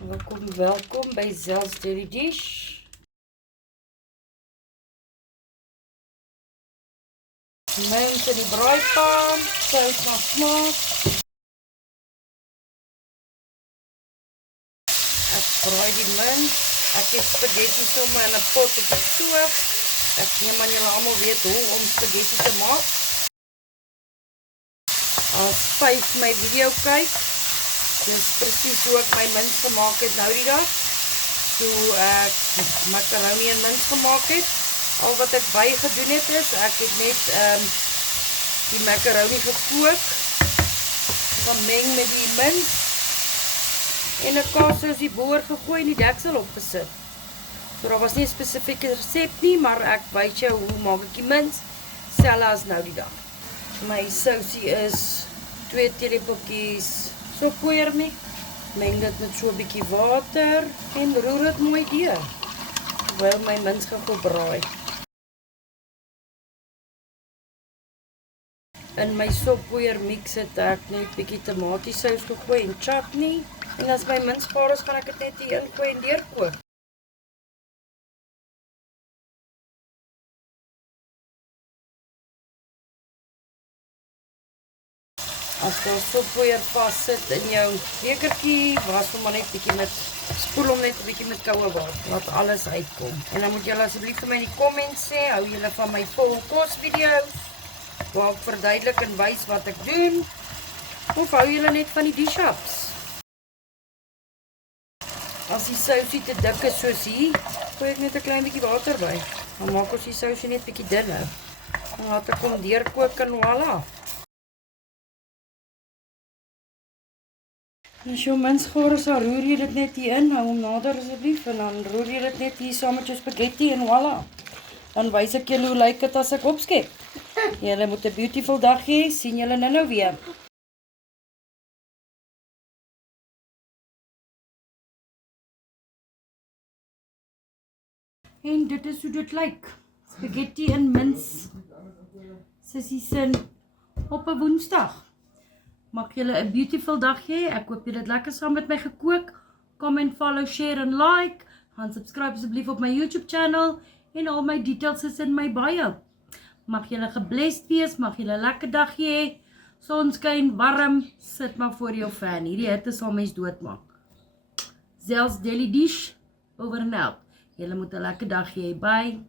Welkom by Zel's Deli Dish. Mens in die braaipan, sout na smaak. Ek braai die mens. Ek het spaghetti sommer in 'n pot op die stoof. Ek neem aan julle almal weet hoe om spaghetti te maak. As 5 my video kyk, dis presies hoe ek my mens gemaak het nou die dag. So ek macaroni en mens gemaak het. Al wat ek by gedoen het is, ek het net die macaroni gekook, gemeng met die mens en 'n kaassousie boor gegooi en die deksel opgesit. So daar was nie 'n spesifieke resep nie, maar ek wys jou hoe maak ek die mens selfs as nou die dag. My sousie is 2 teelepeltjies soppoeier-mix. Meng dit met so 'n bietjie water en roer dit mooi deur. Terwyl my mens gou braai. In my soppoeier-mix het ek net bietjie tomatiesous gegooi en chutney. En as my mens gaar is, gaan ek dit net hier ingooi en deurkook. As jy soppoeier vassit in jou bekertjie, was hom maar net bietjie met spoel hom net 'n bietjie met koue water, laat alles uitkom. En dan moet julle asseblief vir my in die comments sê, hou julle van my vol kos video's, waar ek verduidelik en wys wat ek doen, of hou julle net van die dish-ups. As die sousie te dik is soos hier, gooi ek net 'n klein bietjie water by. Dan maak ons die sousie net bietjie dunner. Dan laat ek hom deurkook en voilà. As jou mens gaar is, dan roer jy dit net hier in, hou hom nader asseblief, en dan roer jy dit net hier saam met jou spaghetti en voilà. Dan wys ek julle hoe lyk dit as ek opskep. Julle moet 'n beautiful dag hê, sien julle nou weer. En dit is hoe dit lyk. Spaghetti en mens. Sissie sin op 'n Woensdag. Mag julle 'n beautiful dag hê. Ek hoop julle het lekker saam met my gekook. Comment, follow, share en like. Gaan subscribe asseblief op my YouTube channel en al my details is in my bio. Mag julle geblessed wees, mag julle 'n lekker dag hê. Sonskyn, warm, sit maar voor jou fan. Hierdie hitte sal mens doodmaak. Zel's Deli Dish over and out. Julle moet 'n lekker dag hê. Bye.